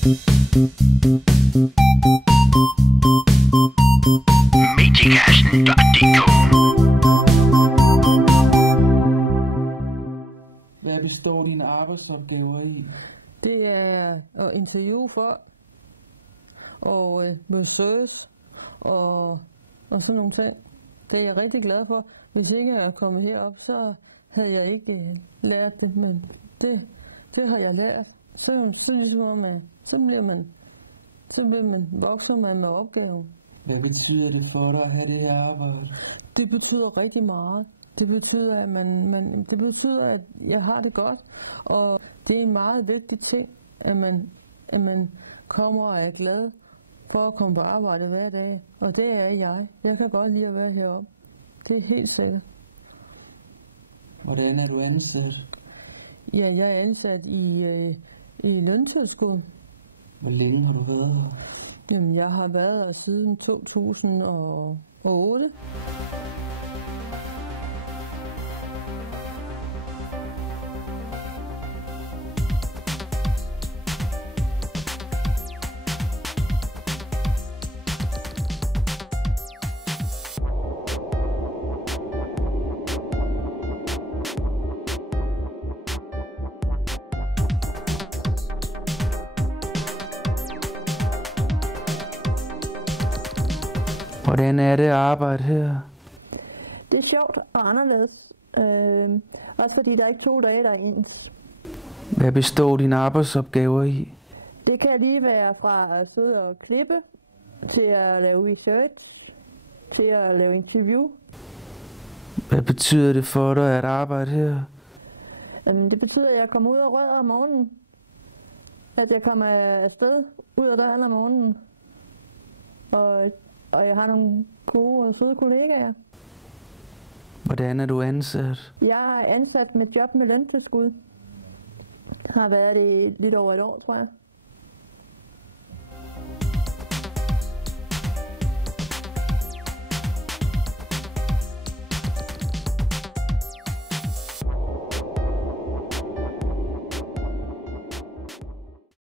Medicasten.dk. Hvad består dine arbejdsopgaver i? Det er at interviewe folk og research og sådan nogle ting. Det er jeg rigtig glad for. Hvis ikke jeg er kommet herop, så havde jeg ikke lært det, men det har jeg lært. Så ligesom om, at så bliver man vokser man med opgaven. Hvad betyder det for dig at have det her arbejde? Det betyder rigtig meget. Det betyder, at jeg har det godt, og det er en meget vigtig ting, at man kommer og er glad for at komme på arbejde hver dag. Og det er jeg. Jeg kan godt lide at være heroppe. Det er helt sikkert. Hvordan er du ansat? Ja, jeg er ansat i løntilskud. Hvor længe har du været her? Jamen, jeg har været her siden 2008. Hvordan er det at arbejde her? Det er sjovt og anderledes. Også fordi der er ikke 2 dage, der er ens. Hvad består dine arbejdsopgaver i? Det kan lige være fra at sidde og klippe, til at lave research, til at lave interview. Hvad betyder det for dig at arbejde her? Det betyder, at jeg kommer ud og rører om morgenen. At jeg kommer afsted ud af døren om morgenen. Og jeg har nogle gode og søde kollegaer. Hvordan er du ansat? Jeg er ansat med job med løntilskud. Har været det lidt over et år, tror jeg.